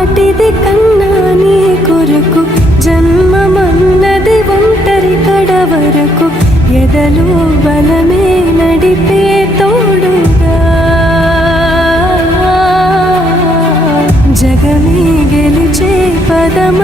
మాటిది కన్నా నీ కొరకు జన్మమన్నది ఒంటరి కడ వరకు ఎదలో బలమే నడిపే తోడుగా జగమే గెలిచే పదమ